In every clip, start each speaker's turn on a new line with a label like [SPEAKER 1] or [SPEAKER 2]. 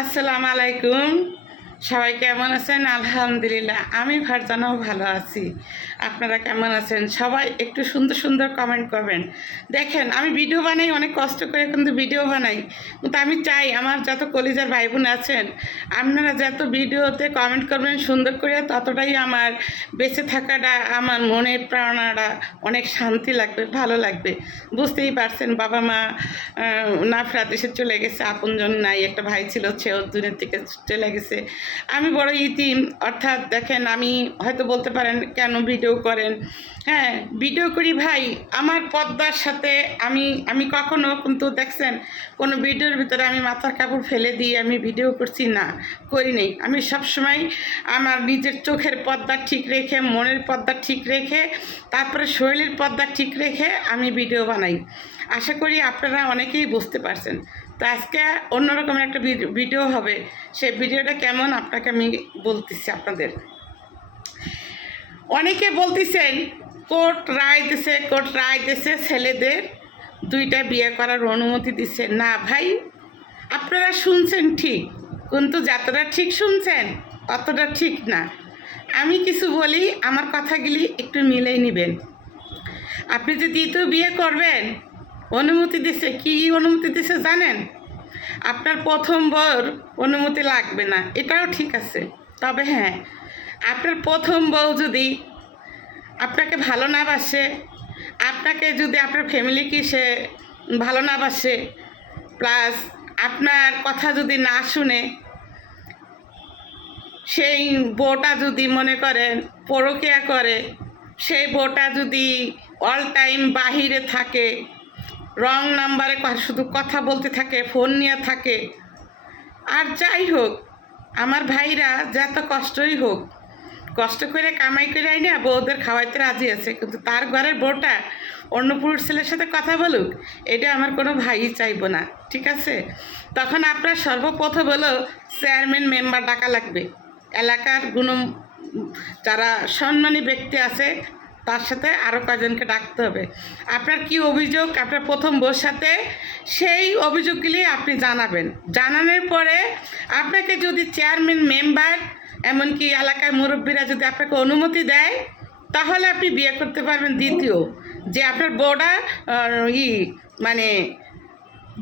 [SPEAKER 1] আসসালামু আলাইকুম। সবাই কেমন আছেন? আলহামদুলিল্লাহ, আমি ফারজানাও ভালো আছি। আপনারা কেমন আছেন? সবাই একটু সুন্দর সুন্দর কমেন্ট করবেন। দেখেন, আমি ভিডিও বানাই, অনেক কষ্ট করে কিন্তু ভিডিও বানাই। কিন্তু আমি চাই আমার যত কলিজার ভাই বোন আছেন, আপনারা যত ভিডিওতে কমেন্ট করবেন, সুন্দর করে ততটাই আমার বেঁচে থাকাটা, আমার মনের প্রেরণাটা অনেক শান্তি লাগবে, ভালো লাগবে। বুঝতেই পারছেন, বাবা মা নাফরাত এসে চলে গেছে, আপনজন নাই, একটা ভাই ছিল, সেও দুনিয়ার থেকে চলে গেছে। আমি বড় ইতিম, অর্থাৎ দেখেন আমি হয়তো বলতে পারেন কেন ভিডিও করেন। হ্যাঁ ভিডিও করি ভাই, আমার পদ্মার সাথে আমি আমি কখনো কিন্তু দেখছেন, কোনো ভিডিওর ভিতরে আমি মাথার কাপড় ফেলে দিয়ে আমি ভিডিও করছি না, করি নেই। আমি সবসময় আমার নিজের চোখের পর্দা ঠিক রেখে, মনের পর্দা ঠিক রেখে, তারপরে শরীরের পর্দা ঠিক রেখে আমি ভিডিও বানাই। আশা করি আপনারা অনেকেই বুঝতে পারছেন। তো আজকে অন্যরকম একটা ভিডিও- হবে। সেই ভিডিওটা কেমন আপনাকে আমি বলতেছি আপনাদের। অনেকে বলতেছেন, কোর্ট রায় দিছে, কোর্ট রায় দিছে, ছেলেদের দুইটা বিয়ে করার অনুমতি দিচ্ছে না ভাই, আপনারা শুনছেন ঠিক, কিন্তু যতটা ঠিক শুনছেন অতটা ঠিক না। আমি কিছু বলি, আমার কথাগুলি একটু মিলেই নেবেন। আপনি যে দ্বিতীয় বিয়ে করবেন অনুমতি দিছে কি অনুমতি দিছে জানেন? আপনার প্রথম বউর অনুমতি লাগবে না, এটাও ঠিক আছে। তবে হ্যাঁ আপনার প্রথম বউ যদি আপনাকে ভালো না বাসে, আপনাকে যদি আপনার ফ্যামিলিকে সে ভালো না বাসে, প্লাস আপনার কথা যদি না শুনে, সেই বউটা যদি মনে করেন পরকিয়া করে, সেই বউটা যদি অল টাইম বাহিরে থাকে রং নাম্বারে শুধু কথা বলতে থাকে, ফোন নিয়ে থাকে। আর যাই হোক, আমার ভাইরা যত কষ্টই হোক, কষ্ট করে কামাই করে আই না বউদের খাওয়াইতে রাজি আছে, কিন্তু তার ঘরের বউটা অন্য পুরুষ ছেলের সাথে কথা বলুক, এটা আমার কোনো ভাই চাইব না, ঠিক আছে? তখন আপনার সর্বপ্রথম হলো চেয়ারম্যান মেম্বার ডাকা লাগবে। এলাকার গুণ যারা সম্মানী ব্যক্তি আছে তার সাথে আরও কয়জনকে ডাকতে হবে। আপনার কি অভিযোগ? আপনার প্রথম বউর সাথে সেই অভিযোগগুলি আপনি জানাবেন। জানানোর পরে আপনাকে যদি চেয়ারম্যান মেম্বার এমনকি এলাকার মুরব্বীরা যদি আপনাকে অনুমতি দেয়, তাহলে আপনি বিয়ে করতে পারবেন। দ্বিতীয়, যে আপনার বউটা ই মানে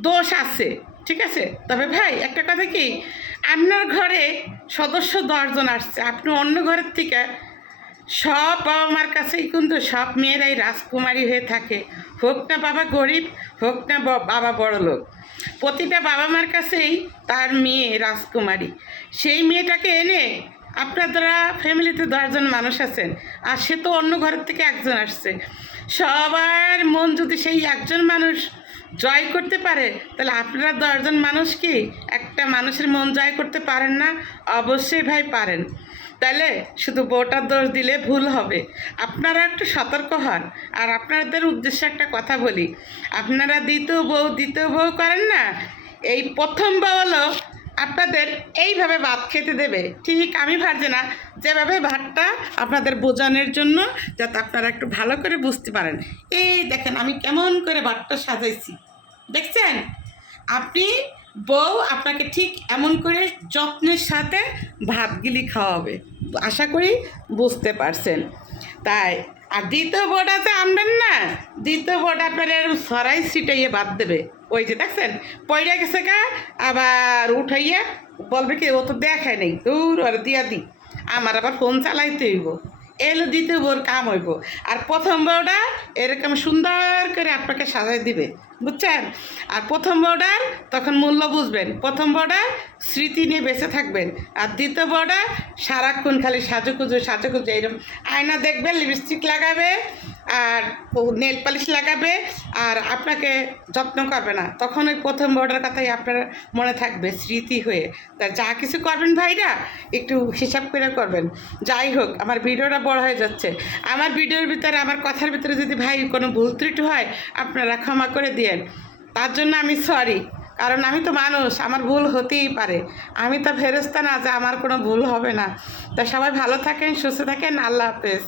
[SPEAKER 1] দোষ আছে, ঠিক আছে? তবে ভাই, একটা কথা কি? আপনার ঘরে সদস্য দশজন আসছে। আপনি অন্য ঘরের থেকে সব বাবা মার কাছেই কিন্তু সব মেয়েরাই রাজকুমারী হয়ে থাকে। হোক না বাবা গরিব, হোক না বাবা বড় লোক। প্রতিটা বাবা মার কাছেই তার মেয়ে রাজকুমারী। সেই মেয়েটাকে এনে আপনার দ্বারা ফ্যামিলিতে দশজন মানুষ আছেন, আর সে তো অন্য ঘরের থেকে একজন আসছে। সবার মন যদি সেই একজন মানুষ জয় করতে পারে, তাহলে আপনারা দশজন মানুষ কি একটা মানুষের মন জয় করতে পারেন না? অবশ্যই ভাই পারেন। তাহলে শুধু বউটার দোষ দিলে ভুল হবে। আপনারা একটু সতর্ক হন। আর আপনাদের উদ্দেশ্যে একটা কথা বলি। আপনারা দ্বিতীয় বউ দ্বিতীয় বউ করেন না? এই প্রথম বউ হলো আপনাদের এইভাবে ভাত খেতে দেবে। ঠিক আমি ভাবছি না। যেভাবে ভাতটা আপনাদের বোঝানোর জন্য যাতে আপনারা একটু ভালো করে বুঝতে পারেন। এই দেখেন আমি কেমন করে ভাতটা সাজাইছি। দেখছেন? আপনি বউ আপনাকে ঠিক এমন করে যত্নের সাথে ভাতগুলি খাওয়াবে। আশা করি বুঝতে পারছেন। তাই আর দ্বিতীয় বোর্ডাতে আনবেন না। দ্বিতীয় বোর্ড আপনার সরাই ছিটাইয়ে বাদ দেবে। ওই যে দেখছেন, পয়রা গেছে গা, আবার উঠাইয়া বলবে কি, ও তো দেখায় নেই। দূর আর দিয়া দি। আমার আবার ফোন চালাইতে হইব। এলো দ্বিতীয় বোর কাম হইব। আর প্রথম বউটা এরকম সুন্দর করে আপনাকে সাজাই দিবে, বুঝছেন? আর প্রথম বর্ডার তখন মূল্য বুঝবেন। প্রথম বর্ডার স্মৃতি নিয়ে বেঁচে থাকবেন। আর দ্বিতীয় বর্ডার সারাক্ষণ খালি সাজুকুজু সাজুকুজু এইরকম আয়না দেখবেন লিপস্টিক লাগাবে আর নেল পালিশ লাগাবে আর আপনাকে যত্ন করবে না। তখন ওই প্রথম বউটার কথাই আপনার মনে থাকবে, স্মৃতি হয়ে। তা যা কিছু করবেন ভাইরা, একটু হিসাব করে করবেন। যাই হোক, আমার ভিডিওটা বড় হয়ে যাচ্ছে। আমার ভিডিওর ভিতরে, আমার কথার ভিতরে যদি ভাই কোনো ভুল ত্রুটি হয়, আপনারা ক্ষমা করে দিয়েন। তার জন্য আমি সরি কারণ আমি তো মানুষ, আমার ভুল হতেই পারে। আমি তো ফেরস্তা না যে আমার কোনো ভুল হবে না। তা সবাই ভালো থাকেন, সুস্থ থাকেন, আল্লাহ হাফেজ।